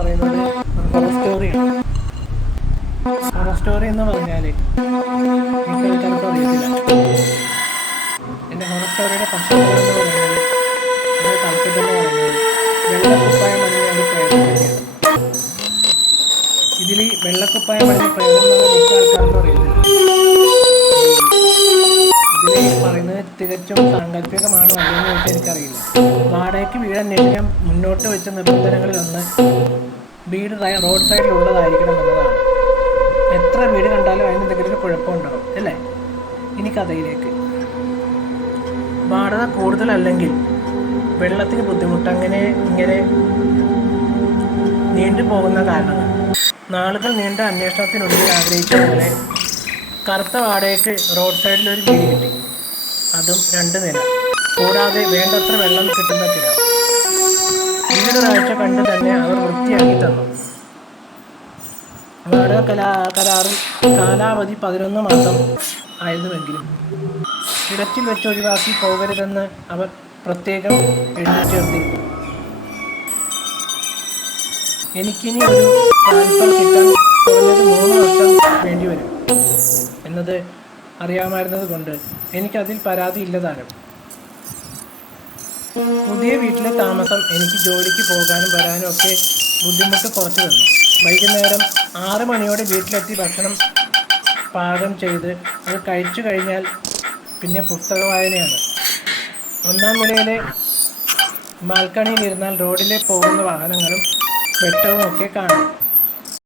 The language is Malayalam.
പറയുന്നത് ഹൊറർ സ്റ്റോറിയാണ് ഹൊറർ സ്റ്റോറി എന്ന് പറഞ്ഞാൽ എന്റെ ഹൊറർ സ്റ്റോറിയുടെ ഇതിൽ തികച്ചും സാങ്കല്പികമാണോ അല്ലെന്ന് ചോദിച്ചാൽ എനിക്കറിയില്ല. വാടകയ്ക്ക് വീട് നേരം മുന്നോട്ട് വെച്ച നിബന്ധനകളിലൊന്ന് വീട് റോഡ് സൈഡിൽ ഉള്ളതായിരിക്കണം എന്നതാണ്. എത്ര വീട് കണ്ടാലും അതിന് എന്തെങ്കിലും ഒരു കുഴപ്പമുണ്ടാവും അല്ലേ? ഇനി കഥയിലേക്ക്. വാടക കൂടുതലല്ലെങ്കിൽ വെള്ളത്തിന് ബുദ്ധിമുട്ട് അങ്ങനെ ഇങ്ങനെ നീണ്ടു പോകുന്ന കാരണങ്ങൾ. നാളുകൾ നീണ്ട അന്വേഷണത്തിനുള്ളിൽ ആഗ്രഹിച്ച പോലെ കറുത്ത വാടകയ്ക്ക് റോഡ് സൈഡിൽ ഒരു വീട് കിട്ടി. അതും രണ്ട് നില. കൂടാതെ വേണ്ടത്ര വെള്ളം കിട്ടുന്ന വീടൊരാഴ്ച കണ്ട് തന്നെ അവർ വൃത്തിയാക്കി തന്നു. വാടക കലാ കരാറിൽ കാലാവധി പതിനൊന്ന് മാസം ആയിരുന്നുവെങ്കിലും. കിടക്കിൽ വെച്ച് ഒഴിവാക്കി പോകരുതെന്ന് അവർ പ്രത്യേകം എഴുതി ചേർത്തിരുന്നു എനിക്കിനി ഒരു ട്രാൻസ്ഫർ കിട്ടാൻ കുറഞ്ഞത് മൂന്ന് വർഷം വേണ്ടിവരും. എന്നത് അറിയാമായിരുന്നത് കൊണ്ട് എനിക്കതിൽ പരാതി താനും പുതിയ വീട്ടിലെ താമസം എനിക്ക് ജോലിക്ക് പോകാനും വരാനും ഒക്കെ ബുദ്ധിമുട്ട് കുറച്ച് തന്നു വൈകുന്നേരം ആറ് മണിയോടെ വീട്ടിലെത്തി ഭക്ഷണം പാകം ചെയ്ത് അത് കഴിച്ചു കഴിഞ്ഞാൽ പിന്നെ പുസ്തക വായനയാണ്. ഒന്നാം നിലയിലെ ബാൽക്കണിയിൽ ഇരുന്നാൽ റോഡിലെ പോകുന്ന വാഹനങ്ങളും വെട്ടവും ഒക്കെ കാണാം.